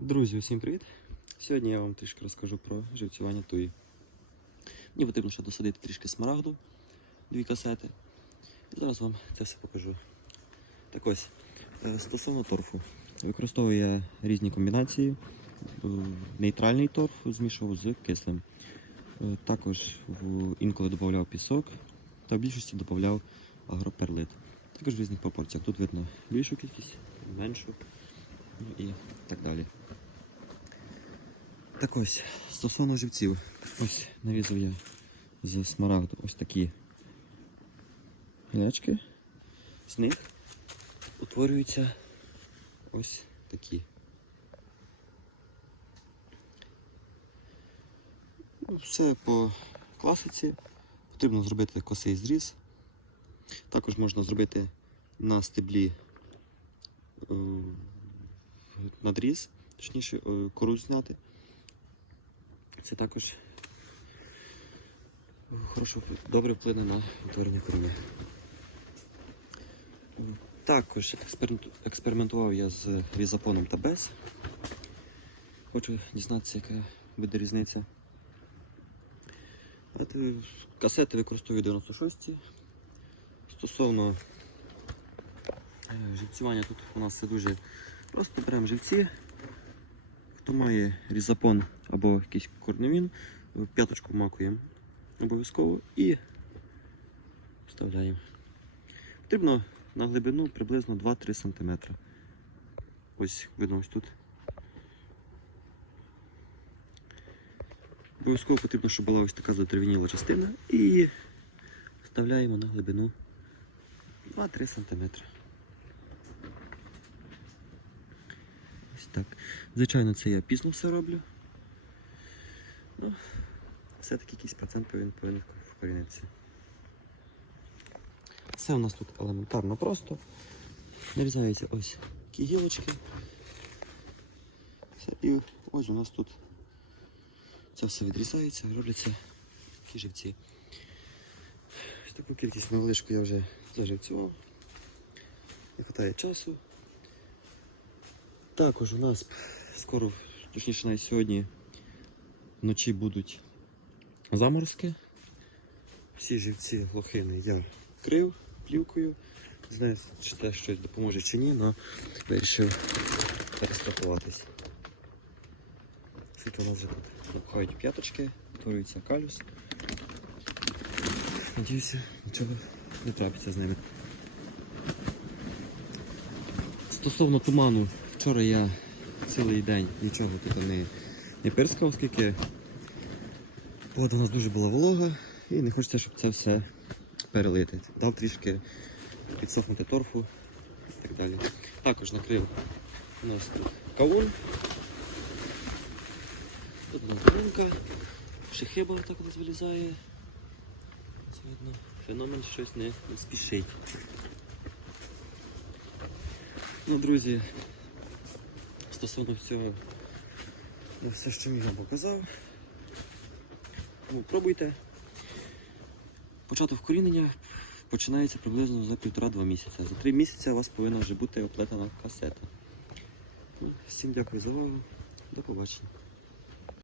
Друзі, усім привіт! Сьогодні я вам трішки розкажу про живцювання туї. Мені потрібно ще досадити трішки смарагду, дві касети. І зараз вам це все покажу. Так ось, е, стосовно торфу. Використовую я різні комбінації. Е, Нейтральний торф змішував з кислим. Е, Також інколи додавав пісок та в більшості додавав агроперлит. Також в різних пропорціях. Тут видно більшу кількість, меншу ну і так далі. Так ось, стосовно живців, ось нарізав я з смарагду ось такі гілячки. З них утворюються ось такі. Ну, Все по класиці. Потрібно зробити косий зріз. Також можна зробити на стеблі е, надріз, точніше, е, кору зняти. Це також хорошо, добре вплине на утворення коріння. Також експериментував я з різапоном та без. Хочу дізнатися, яка буде різниця. Касети використовую 96. Стосовно е, живцювання, тут у нас все дуже просто беремо живці. Хто має різапон або якийсь корневін, п'яточку макуємо обов'язково і вставляємо. Потрібно на глибину приблизно 2-3 см. Ось видно ось тут. Обов'язково потрібно, щоб була ось така задерев'яніла частина і вставляємо на глибину 2-3 см. Так. Звичайно, це я пізно все роблю. Ну, все-таки якийсь процент повинен, повинен вкорінитися. Все у нас тут елементарно просто. Нарізаються ось такі гілочки. І ось у нас тут це все відрізається, робляться такі живці. Таку кількість невеличку я вже заживцював. Не вистачає часу. Також у нас скоро, точніше навіть сьогодні, вночі будуть заморозки. Всі живці лохини я крив плівкою. Не знаю, чи це щось допоможе чи ні, але вирішив перестрахуватись. Скільки у нас вже напхають п'яточки, утворюється калюс. Надіюся, нічого не трапиться з ними. Стосовно туману, вчора я цілий день нічого тут не, не пирскав, оскільки погода у нас дуже була волога і не хочеться, щоб це все перелити. Дав трішки підсохнути торфу і так далі. Також накрив у нас тут кавун. Тут у нас долинка, шихиба так у нас вилізає. Видно, феномен щось не, не спішить. Ну, друзі, стосовно всього, на все, що я вам показав. Ну, пробуйте. Початок вкорінення починається приблизно за півтора-два місяця. За три місяці у вас повинна вже бути оплетена касета. Ну, Всім дякую за увагу. До побачення.